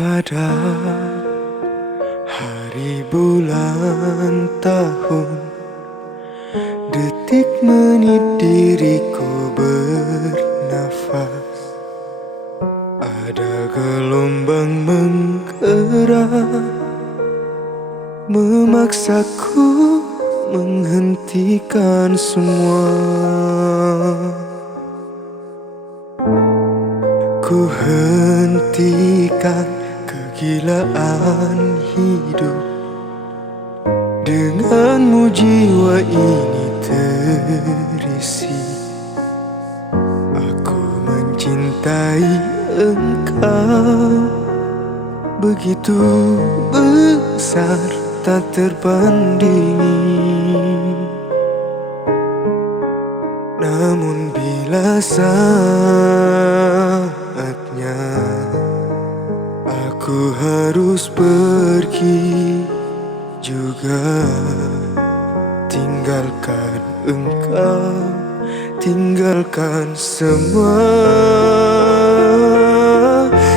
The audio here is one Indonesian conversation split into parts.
pada hari, bulan, tahun, detik, menit diriku bernafas. Ada gelombang menggerak, memaksaku menghentikan semua. Ku hentikan kegilaan hidup, denganmu jiwa ini terisi. Aku mencintai engkau begitu besar, tak terbandingi. Namun bila saatnya aku harus pergi juga, tinggalkan engkau, tinggalkan semua.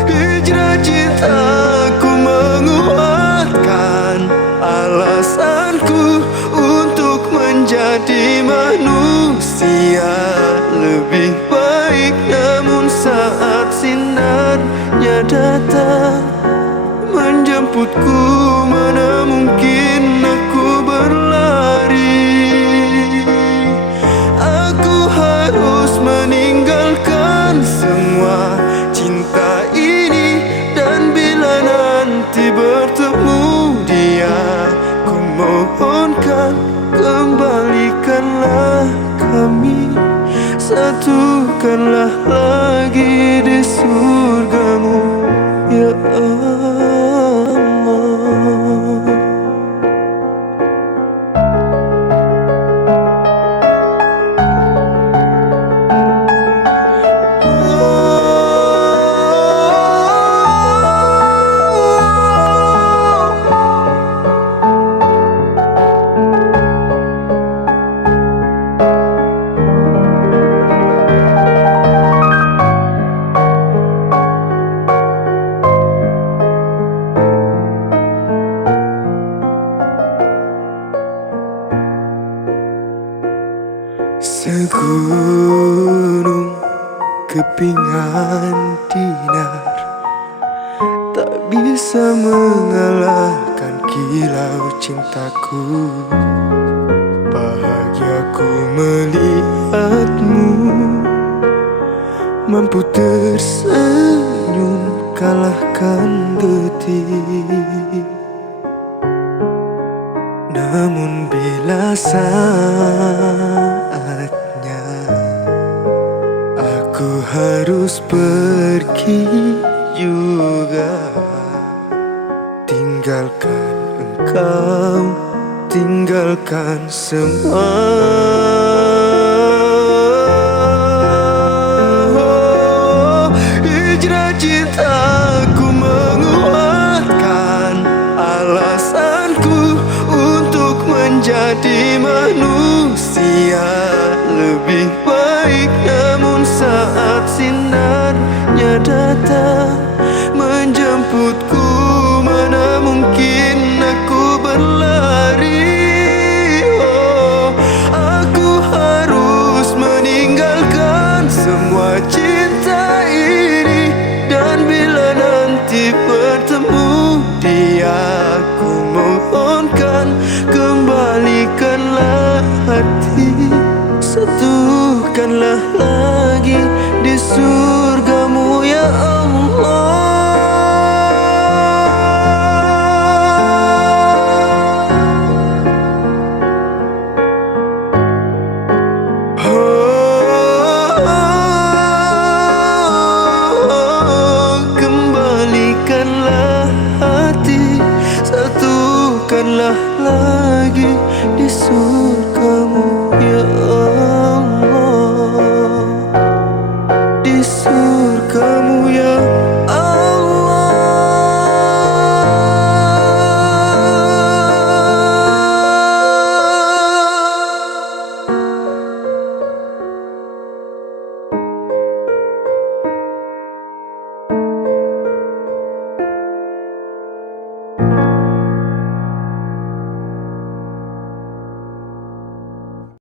Hijrah cintaku menguatkan alasanku untuk menjadi manusia lebih baik. Namun saat sinarnya datang menjemputku, mana mungkin aku berlari. Aku harus meninggalkan semua cinta ini, dan bila nanti bertemu dia, ku mohonkan kembalikanlah kami, satukanlah lagi di surgamu, ya Allah. Segunung kepingan dinar tak bisa mengalahkan kilau cintaku. Bahagiaku melihatmu mampu tersenyum kalahkan detik. Namun bila saatnya aku harus pergi juga, tinggalkan engkau, tinggalkan semua. Hijrah cintaku menguatkan alasanku untuk menjadi manusia lebih baik. Namun saat sinarnya datang menjemputku, mana mungkin aku berlari. Oh, aku harus meninggalkan semua cinta ini, dan bila nanti bertemu dia, ku mohonkan kembalikanlah hati, satukanlah lagi di surgamu, ya Allah. Kembalikanlah hati, satukanlah lagi di surga.